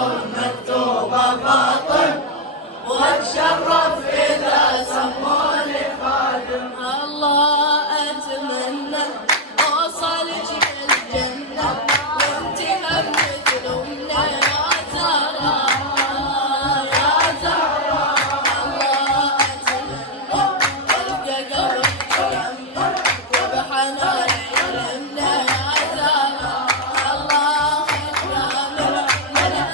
قلب مكتوبة فاطم، واتشرف إذا سموني خادم. الله أتمنى أوصلك الجنة وانت هم مثل أمنا يا زهراء يا زهراء. الله أتمنى ألقى قبرك يمه وبحنان يلمنا يا زهراء. الله خدامك ملأ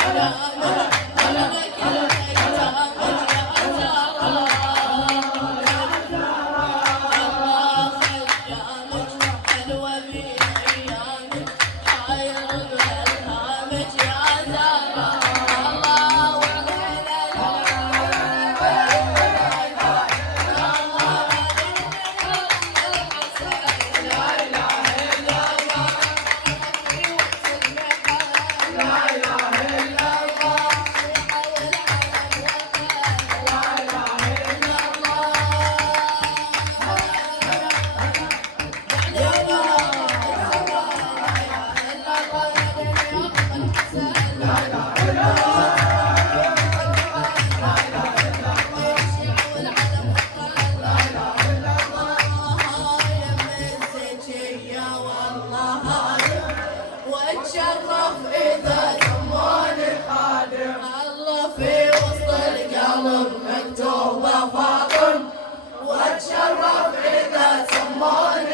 خدامك ملأ كل أيتامك يا زهراء. الله خدامك حلوة بأيامك حاير بألهامك يا زهراء. الله واتشرف إذا سموني خادم. الله في وسط القلب مكتوبة فاطم، واتشرف إذا سموني